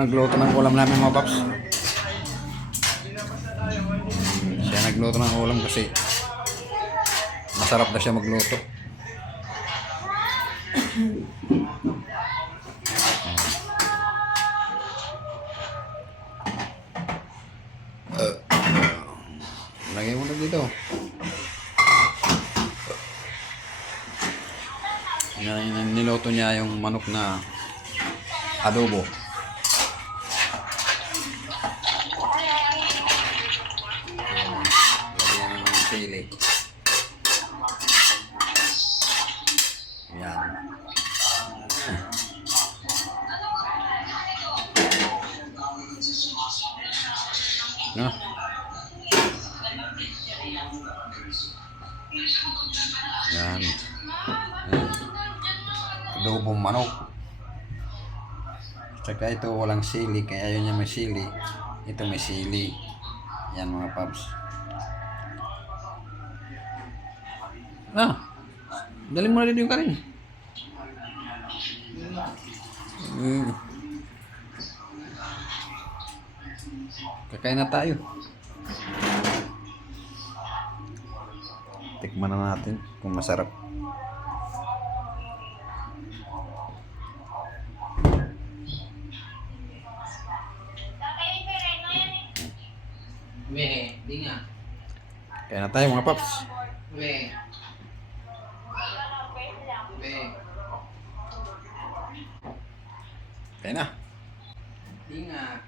Nagluto ng ulam namin mga paps. Siya nagluto ng ulam kasi masarap na siya magluto. Lagay mo na dito. Niloto niya yung manok na adobo. Lagyan na ng sili. Yan. No? Yan. Adobong manok. Tsaka ito walang sili, kaya yun niya may sili. Ito may sili. Yan mga paps. Dali mo na rin yung kanin. Kakain na tayo. Tikman na natin kung masarap. Di nga. Kaya na tayo mga paps. Be. Kaya na. Di nga.